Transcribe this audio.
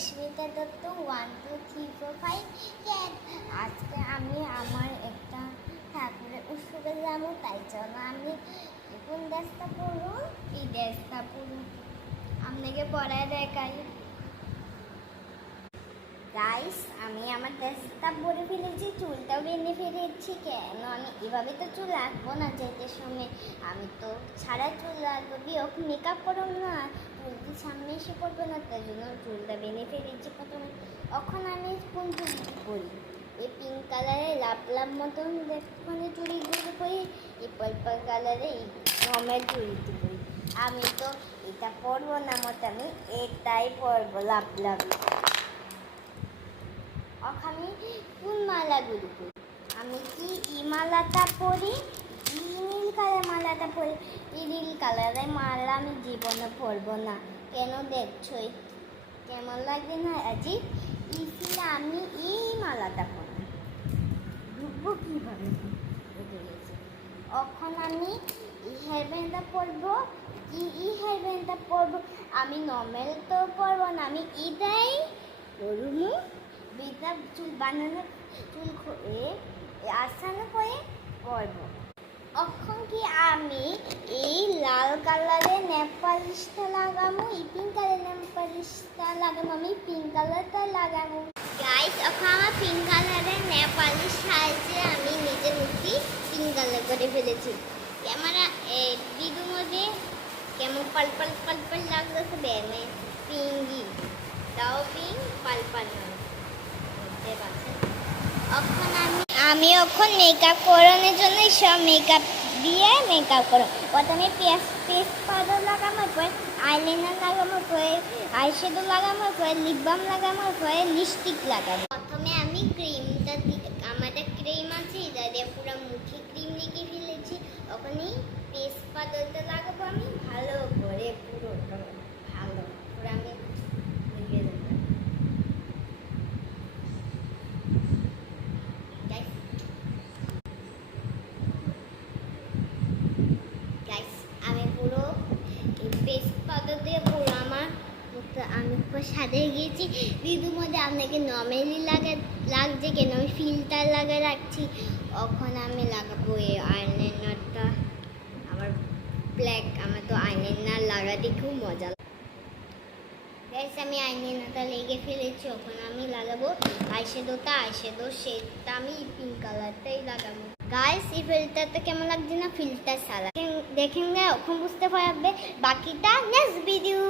সুস্মিতা দত্ত 1 2 3 4 5 আজকে আমি আমার একটা ঠাকুরের উৎসবে যাবো, তাই জন্য আমি কোন ড্রেসটা পরবো, এই ড্রেসটা পরবো আপনাকে পরায় দেখাই। গাইস, আমি আমার ড্রেসটা পরে ফেলেছি, চুলটাও বেঁধে ফেলেছি। কেন আমি এভাবে তো চুল রাখবো না, যেতে সময় আমি তো ছাড়া চুল রাখবো, বিয়োগ মেকআপ করবো না, চুলটি সামনে এসে পড়বো না, তার জন্য চুলটা বেঁধে ফেলেছি প্রথমে। এখন আমি কোন চুলটি পরি, এই পিঙ্ক কালারের লাভ লাভ মতন দেখনে চুড়িগুলো পরি, এই পার্পল কালারে এই নর্মাল চুড়িটি পরি। আমি তো এটা পরবো না মতো, আমি এটাই পরবো লাভ লাভ। আমি কোন মালাগুলি পরি, আমি কি এই মালাটা পরি, নীল কালার মালাটা পরি। এই নীল কালারের মালা আমি জীবনে পরবো না। কেন দেখছোই কেমন লাগে না আজি, ইসলে আমি এই মালাটা পরি ঢুকবো কীভাবে। এখন আমি এই হেয়ার ব্যান্ডটা পরবো, এই হেয়ার ব্যান্ডটা পরবো। আমি নর্মাল তো পরবো না, আমি এটাই পরবো। বিটা চুল বানানো, চুল আসানো করে করবো। এখন কি আমি এই লাল কালারের নেল পালিশটা লাগাবো, এই পিঙ্ক কালারের নেল পালিশটা লাগাবো, আমি পিঙ্ক কালারটা লাগাবো। গাইস, এখন আমার পিঙ্ক কালারের নেল পালিশ সাহায্যে আমি নিজের মুখটি পিঙ্ক কালার করে ফেলেছি। ক্যামেরা ভিডিওর মধ্যে কেমন পালপাল পালপাল লাগতেছে, ব্যানে পিঙ্কি তাও পিঙ্ক পালপাল নয়। আমি এখন মেকআপ করানোর জন্য সব মেকআপ দিয়ে মেকআপ করো। প্রথমে পেস্ট পাউডার লাগানোর পরে আইলাইনার লাগানোর পরে আইশ্যাডো লাগানোর পরে লিপ বাম লাগানোর পরে লিপস্টিক লাগাবো। প্রথমে আমি ক্রিমটা আমাদের ক্রিম আছে, এটা দিয়ে পুরো মুখে ক্রিম লিখে ফেলেছি। ওখানে পেস্ট পাউডারটা লাগাবো আমি ভালো করে, পুরো ভালো পুরো আমি লিখে দেবো। আমি পুরো পেস্ট পাউডার দিয়ে পুরো আমার মুখটা আমি পুরো সাজিয়ে গিয়েছি। ভিডিওর মধ্যে আপনাকে নর্মালি লাগছে, কেন আমি ফিল্টার লাগিয়ে রাখছি। এখন আমি লাগাবো এই আইলাইনারটা, আমার ব্ল্যাক, আমার তো আইলাইনার লাগাতে খুব মজা লাগে। গাইস, আমি আইলাইনারটা লেগে ফেলেছি। এখন আমি লাগাবো আইশ্যাডো শেডটা আমি পিঙ্ক কালারটাই লাগাবো। গাইস, এই ফিল্টারটা কেমন লাগছে না, ফিল্টার সারা দেখেন, এখন বুঝতে পারবে। বাকিটা নেক্সট ভিডিও।